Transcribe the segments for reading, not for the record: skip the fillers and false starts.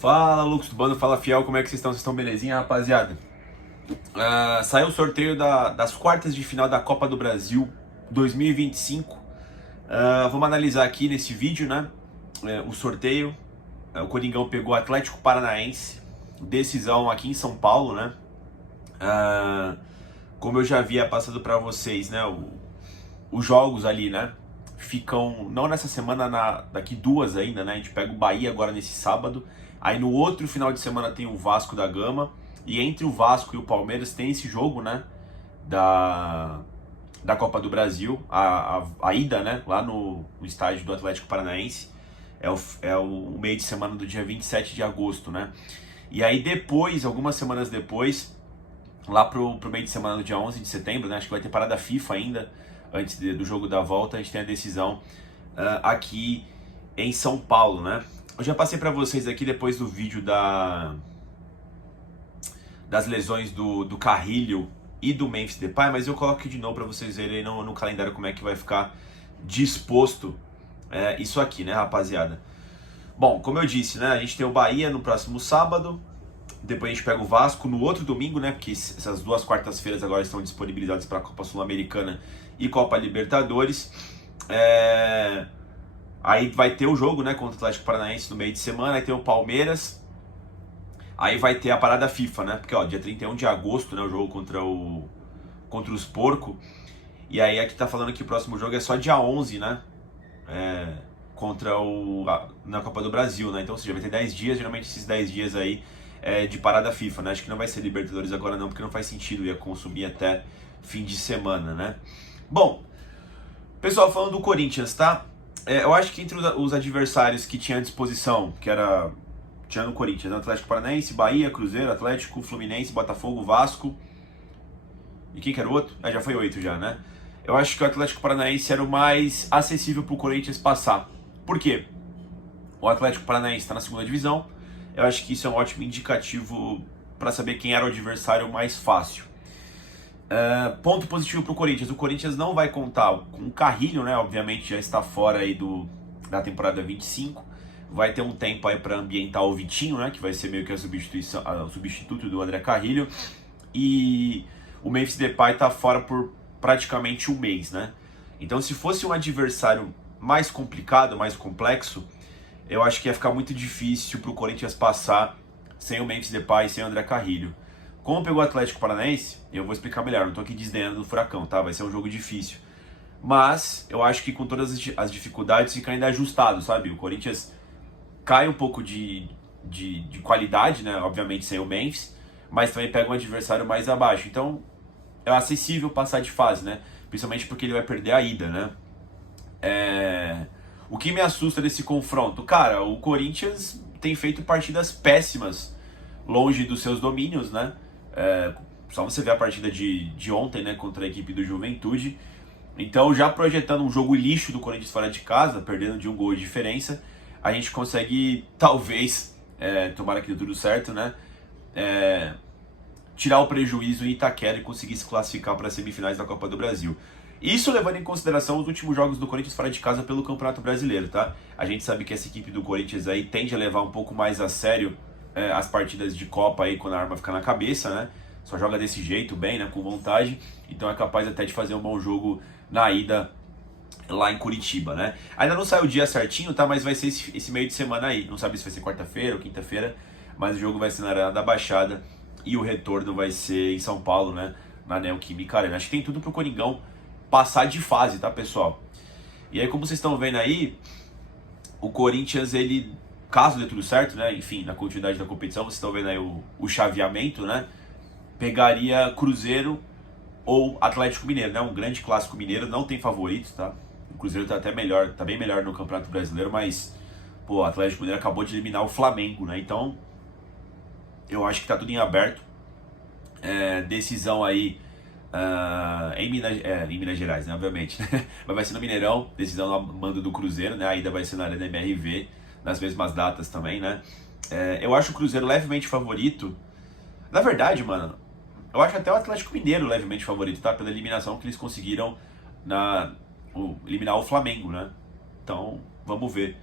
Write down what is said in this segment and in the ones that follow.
Fala, Lucas do Bando, fala Fiel, como é que vocês estão? Vocês estão belezinha, rapaziada? Saiu o sorteio das quartas de final da Copa do Brasil 2025. Vamos analisar aqui nesse vídeo, né? O sorteio. O Coringão pegou o Atlético Paranaense, decisão aqui em São Paulo, né? Como eu já havia passado para vocês, né? Os jogos ali, né? Ficam, não nessa semana, daqui duas ainda, né? A gente pega o Bahia agora nesse sábado. Aí no outro final de semana tem o Vasco da Gama. E entre o Vasco e o Palmeiras tem esse jogo, né? Da Copa do Brasil. A ida, né? Lá no estádio do Atlético Paranaense. É o meio de semana do dia 27 de agosto, né? E aí depois, algumas semanas depois, lá pro meio de semana do dia 11 de setembro, né? Acho que vai ter parada FIFA ainda. Antes do jogo da volta, a gente tem a decisão aqui em São Paulo, né? Eu já passei para vocês aqui depois do vídeo das lesões do Carrilho e do Memphis Depay, mas eu coloco aqui de novo para vocês verem no calendário como é que vai ficar disposto isso aqui, né, rapaziada? Bom, como eu disse, né, a gente tem o Bahia no próximo sábado, depois a gente pega o Vasco no outro domingo, né, porque essas duas quartas-feiras agora estão disponibilizadas para a Copa Sul-Americana e Copa Libertadores. Aí vai ter o jogo, né, contra o Atlético Paranaense no meio de semana, aí tem o Palmeiras, aí vai ter a parada FIFA, né, porque ó, dia 31 de agosto, né, o jogo contra os Porco, e aí aqui tá falando que o próximo jogo é só dia 11, né, na Copa do Brasil, né, então você já vai ter 10 dias, geralmente esses 10 dias aí de parada FIFA, né, acho que não vai ser Libertadores agora não, porque não faz sentido, ia consumir até fim de semana, né. Bom, pessoal, falando do Corinthians, tá? Eu acho que entre os adversários que tinha à disposição, que era tirando o Corinthians, Atlético Paranaense, Bahia, Cruzeiro, Atlético, Fluminense, Botafogo, Vasco. E quem que era o outro? Já foi 8 já, né? Eu acho que o Atlético Paranaense era o mais acessível pro Corinthians passar. Por quê? O Atlético Paranaense está na segunda divisão. Eu acho que isso é um ótimo indicativo para saber quem era o adversário mais fácil. Ponto positivo para o Corinthians. O Corinthians não vai contar com o Carrilho, né? Obviamente já está fora aí da temporada 25. Vai ter um tempo aí para ambientar o Vitinho, né? Que vai ser meio que o substituto do André Carrilho. E o Memphis Depay está fora por praticamente um mês, né? Então, se fosse um adversário mais complicado, mais complexo, eu acho que ia ficar muito difícil para o Corinthians passar sem o Memphis Depay e sem o André Carrilho. Como pegou o Atlético Paranaense, eu vou explicar melhor, não tô aqui desdenhando do Furacão, tá? Vai ser um jogo difícil. Mas eu acho que com todas as dificuldades fica ainda ajustado, sabe? O Corinthians cai um pouco de qualidade, né? Obviamente sem o Memphis, mas também pega um adversário mais abaixo. Então é acessível passar de fase, né? Principalmente porque ele vai perder a ida, né? O que me assusta desse confronto? Cara, o Corinthians tem feito partidas péssimas longe dos seus domínios, né? Só você ver a partida de ontem, né, contra a equipe do Juventude. Então, já projetando um jogo lixo do Corinthians fora de casa, perdendo de um gol de diferença, a gente consegue, talvez, tomara que dê tudo certo, né, tirar o prejuízo em Itaquera e conseguir se classificar para as semifinais da Copa do Brasil. Isso levando em consideração os últimos jogos do Corinthians fora de casa pelo Campeonato Brasileiro, tá? A gente sabe que essa equipe do Corinthians aí tende a levar um pouco mais a sério as partidas de Copa aí quando a arma fica na cabeça, né? Só joga desse jeito, bem, né? Com vontade. Então é capaz até de fazer um bom jogo na ida lá em Curitiba, né? Ainda não saiu o dia certinho, tá? Mas vai ser esse meio de semana aí. Não sabe se vai ser quarta-feira ou quinta-feira, mas o jogo vai ser na Arena da Baixada e o retorno vai ser em São Paulo, né? Na Neoquímica Arena. Acho que tem tudo pro Coringão passar de fase, tá, pessoal? E aí, como vocês estão vendo aí, o Corinthians, ele, caso dê tudo certo, né? Enfim, na continuidade da competição, vocês estão vendo aí o chaveamento, né? Pegaria Cruzeiro ou Atlético Mineiro, né? Um grande clássico mineiro, não tem favoritos, tá? O Cruzeiro tá até melhor, tá bem melhor no Campeonato Brasileiro, mas, pô, o Atlético Mineiro acabou de eliminar o Flamengo, né? Então, eu acho que tá tudo em aberto. Decisão aí em Minas Gerais, né? Obviamente. Mas vai ser no Mineirão, decisão no mando do Cruzeiro, né? A ida vai ser na Arena MRV, nas mesmas datas também, né? Eu acho o Cruzeiro levemente favorito. Na verdade, mano, eu acho até o Atlético Mineiro levemente favorito, tá? Pela eliminação que eles conseguiram eliminar o Flamengo, né? Então, vamos ver.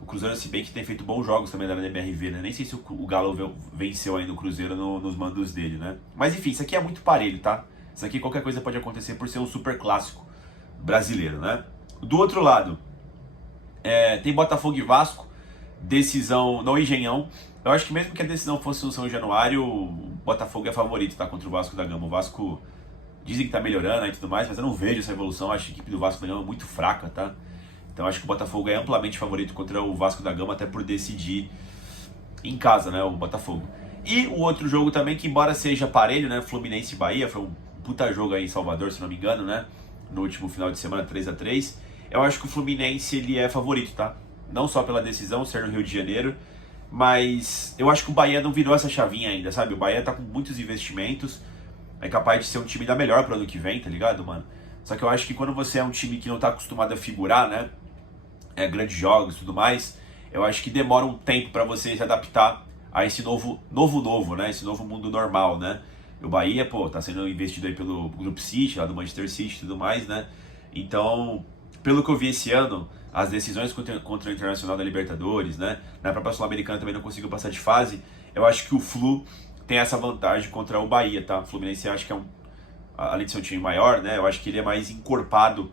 O Cruzeiro, se bem que tem feito bons jogos também da MRV, né? Nem sei se o Galo venceu ainda o Cruzeiro nos mandos dele, né? Mas enfim, isso aqui é muito parelho, tá? Isso aqui qualquer coisa pode acontecer por ser um super clássico brasileiro, né? Do outro lado, tem Botafogo e Vasco, decisão no Engenhão. Eu acho que mesmo que a decisão fosse no São Januário, o Botafogo é favorito, tá? Contra o Vasco da Gama. O Vasco dizem que tá melhorando e tudo mais, mas eu não vejo essa evolução. Acho a equipe do Vasco da Gama muito fraca, tá? Então acho que o Botafogo é amplamente favorito contra o Vasco da Gama, até por decidir em casa, né, o Botafogo. E o outro jogo também, que embora seja parelho, né, Fluminense e Bahia, foi um puta jogo aí em Salvador, se não me engano, né, no último final de semana, 3-3. Eu acho que o Fluminense, ele é favorito, tá? Não só pela decisão ser no Rio de Janeiro, mas eu acho que o Bahia não virou essa chavinha ainda, sabe? O Bahia tá com muitos investimentos, é capaz de ser um time da melhor pro ano que vem, tá ligado, mano? Só que eu acho que quando você é um time que não tá acostumado a figurar, né, grandes jogos e tudo mais, eu acho que demora um tempo para você se adaptar a esse novo, né? Esse novo mundo normal, né? O Bahia, pô, tá sendo investido aí pelo Group City, lá do Manchester City e tudo mais, né? Então, pelo que eu vi esse ano, as decisões contra o Internacional da Libertadores, né? Na própria Sul-Americana também não conseguiu passar de fase. Eu acho que o Flu tem essa vantagem contra o Bahia, tá? O Fluminense acho que além de ser um time maior, né? Eu acho que ele é mais encorpado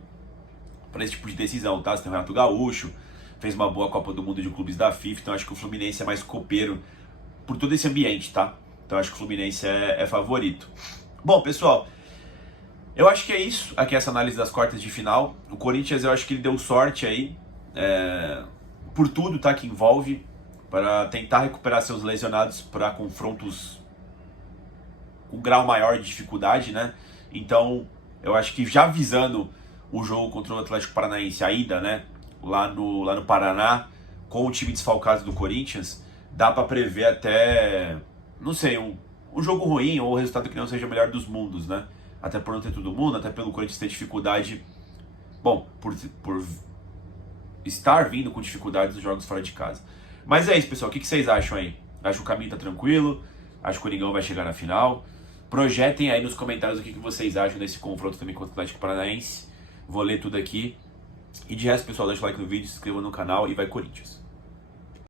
para esse tipo de decisão, tá? Você tem o Renato Gaúcho, fez uma boa Copa do Mundo de clubes da FIFA, então acho que o Fluminense é mais copeiro por todo esse ambiente, tá? Então acho que o Fluminense é favorito. Bom, pessoal, eu acho que é isso. Aqui essa análise das quartas de final. O Corinthians, eu acho que ele deu sorte aí, por tudo, tá? Que envolve, para tentar recuperar seus lesionados para confrontos com grau maior de dificuldade, né? Então, eu acho que já visando o jogo contra o Atlético Paranaense, a ida, né, lá no Paraná, com o time desfalcado do Corinthians, dá para prever até, não sei, um jogo ruim ou um resultado que não seja o melhor dos mundos, né? Até por não ter todo mundo, até pelo Corinthians ter dificuldade, bom, por estar vindo com dificuldades dos jogos fora de casa. Mas é isso, pessoal, o que vocês acham aí? Acho que o caminho tá tranquilo, acho que o Coringão vai chegar na final. Projetem aí nos comentários o que vocês acham desse confronto também contra o Atlético Paranaense. Vou ler tudo aqui. E de resto, pessoal, deixa o like no vídeo, se inscreva no canal e vai Corinthians!